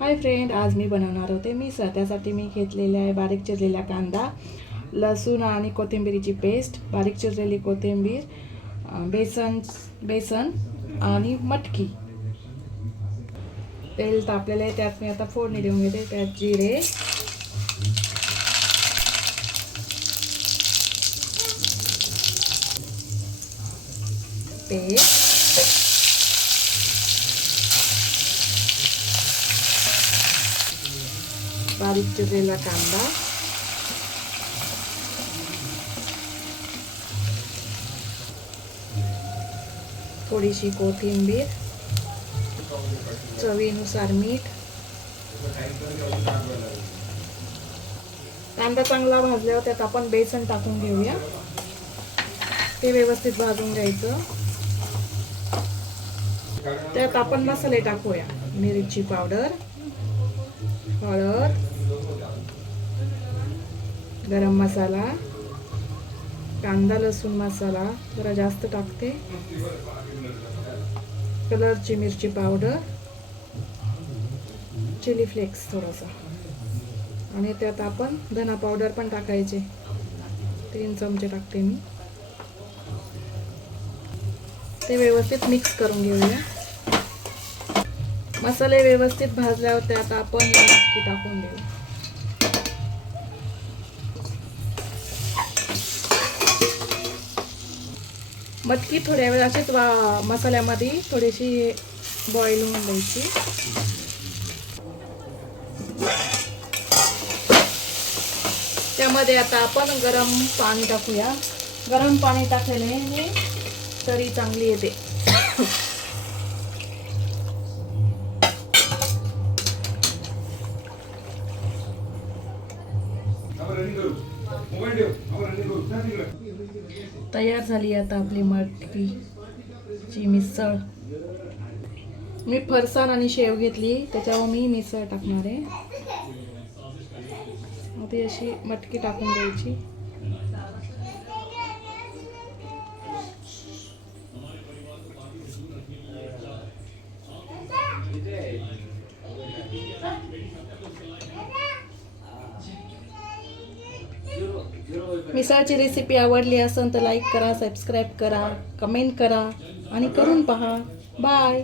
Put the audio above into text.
Hi friend, आज मी बनवणार होते मिसळ. त्यासाठी मी घेतलेले आहे बारीक चिरलेला कांदा, लसूण आणि कोथिंबीरीची पेस्ट, बारीक चिरलेली कोथिंबीर, बेसन आणि मटकी. तेल तापलेले आहे, त्यात मी आता फोडणी देऊन घेते. त्यात जिरे, पेस्ट, बारीक चिरलेला कांदा, थोडीशी कोथिंबीर, चवीनुसार मीठ. कांदा चांगला भाजल्यावर त्यात आपण बेसन टाकून घेऊया. ते व्यवस्थित भाजून घ्यायचं. त्यात आपण मसाले टाकूया. मिरची पावडर, हळद, गरम मसाला, कांदा लसूण मसाला जरा जास्त टाकते, कलरची मिरची पावडर, चिली फ्लेक्स थोडासा, आणि त्यात आपण धना पावडर पण टाकायचे. 3 चमचे टाकते मी. ते व्यवस्थित मिक्स करून घेऊया. मसाले व्यवस्थित भाजल्यावर त्यात आपण मटकी टाकून देऊ. मटकी थोड्या वेळ अशीच मसाल्यामध्ये थोडीशी बॉईल होऊन द्यायची. त्यामध्ये आता आपण गरम पाणी टाकूया. गरम पाणी टाकल्याने तरी चांगली येते. तयार झाली आता आपली मटकीची मिसळ. मी फरसाण आणि शेव घेतली, त्याच्यावर मी मिसळ टाकणार आहे. ती अशी मटकी टाकून द्यायची. मिसळची रेसिपी आवडली असेल तर लाईक करा, सबस्क्राईब करा, कमेंट करा आणि करून पहा. बाय.